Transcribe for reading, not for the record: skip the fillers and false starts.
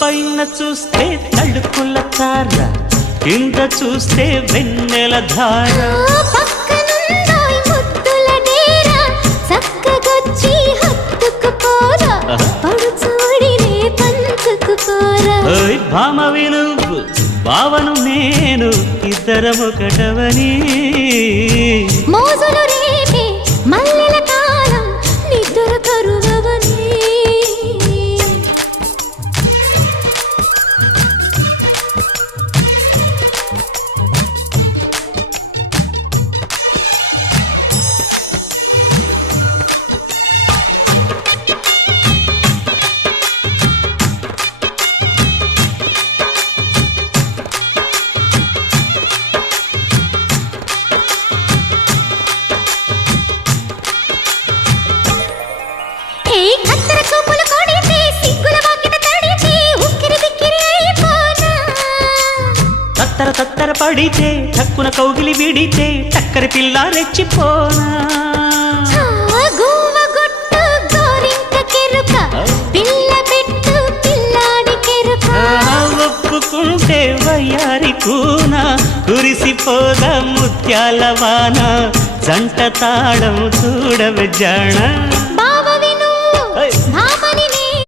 పైన చూస్తే తడుకుల తార, కింద చూస్తే వెన్నెల ధార. పక్కనుందోయ్ ముద్దుల డేరా, చక్కగొచ్చి హత్తుకుపోరా, పడుచూడినే పంచుకుపోరా. భామ విలువు భావను నేను, ఇద్దరమొకటవని. మోజులు రేపే మల్లెల కాలం, నిద్ర కరువవని. తత్తర తత్తర పడితే టక్కున కౌగిలి విడితే టక్కరి పిల్ల రెచ్చిపోనా. ఒప్పుకుంటే వయ్యారి కూన, కురిసిపోదా ముత్యాల వాన, జంట తాళం చూడవే జాణ.